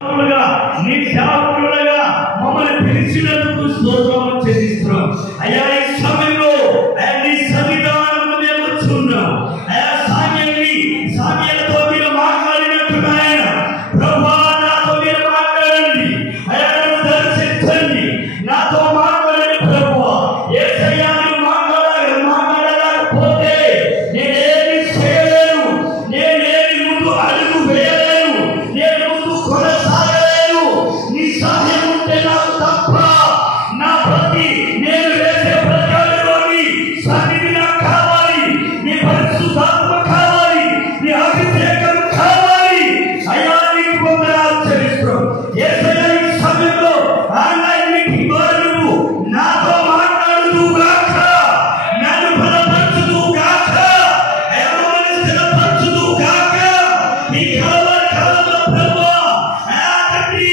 నీ సేవకులుగా మమ్మల్ని పిలిచినందుకు స్తోత్రం చెల్లిస్తున్నాం అయ్యా. ఈ సమయంలో నీ సన్నిధానం మేము వచ్చున్నాం అయ్యా. సామ్యాలతో మీరు మాట్లాడినట్టుగా ఆయన ప్రభువా నాతో మీరు మాట్లాడండి అయ్యా. నన్ను దర్శించండి, నాతో మాట్లాడండి ప్రభువా. యేసయ్యా నువ్వు మాట్లాడలేకపోతే నేనేమి చేయలేను, నేనేమి ముందు అడుగు వేయలేను, నేను ముందు కొనసాగలేను. నీ సహాయం ఉంటే నాకు తప్ప నా ప్రతి నేను వేసే ప్రకారంలోని సన్నిధి నాకు కావాలి. నీ పరిశుద్ధాత్మ కావాలి, నీ అభిషేకం కావాలి అయ్యా. నీకు వందనాలు చెల్లిస్తున్నాం యేసయ్యా. ఈ సమయంలో ఆన్లైన్ మీటింగ్ ద్వారా నువ్వు నాతో మాట్లాడుతూ గాక, నన్ను బలపరచుతూ గాక, ఎవరిని స్థిరపరచుతూ గాక. నీ కావాలి ప్రభువా తండ్రి